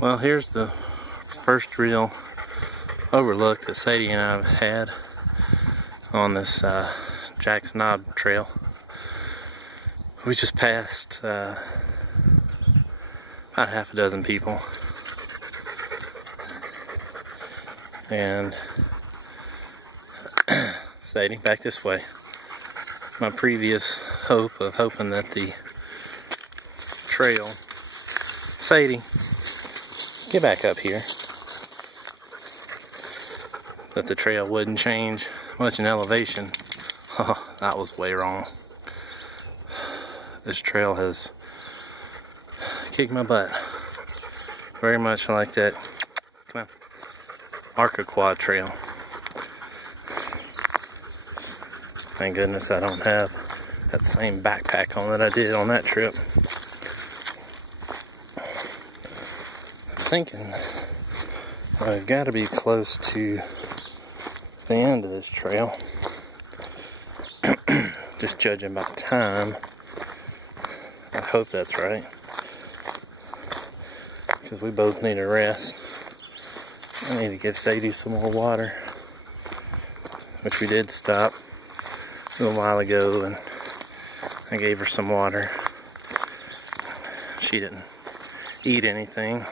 Well, here's the first real overlook that Sadie and I have had on this Jack's Knob trail. We just passed about half a dozen people, and Sadie, back this way. My previous hoping that the trail, Sadie, get back up here, that the trail wouldn't change much in elevation. Oh, that was way wrong. This trail has kicked my butt, very much like that, come on, Arca trail. Thank goodness I don't have that same backpack on that I did on that trip. Thinking I've got to be close to the end of this trail. Just judging by time, I hope that's right, because we both need a rest. I need to give Sadie some more water, which we did stop a little while ago, and I gave her some water. She didn't eat anything.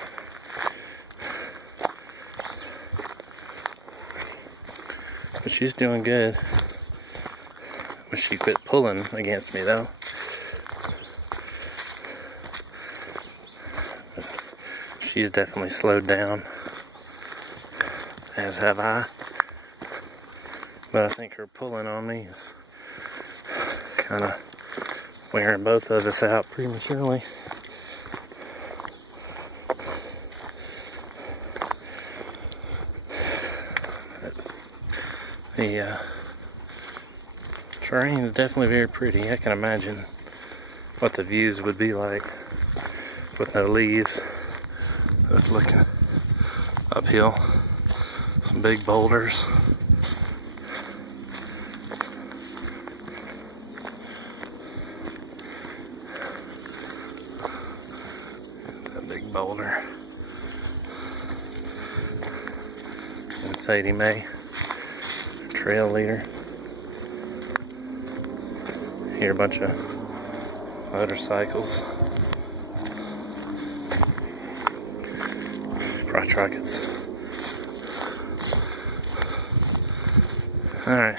But she's doing good. But she quit pulling against me though. But she's definitely slowed down, as have I. But I think her pulling on me is kind of wearing both of us out prematurely. The terrain is definitely very pretty. I can imagine what the views would be like with no leaves. Just looking uphill, some big boulders. That big boulder. And Sadie Mae, trail leader. Here a bunch of motorcycles, crotch rockets. All right.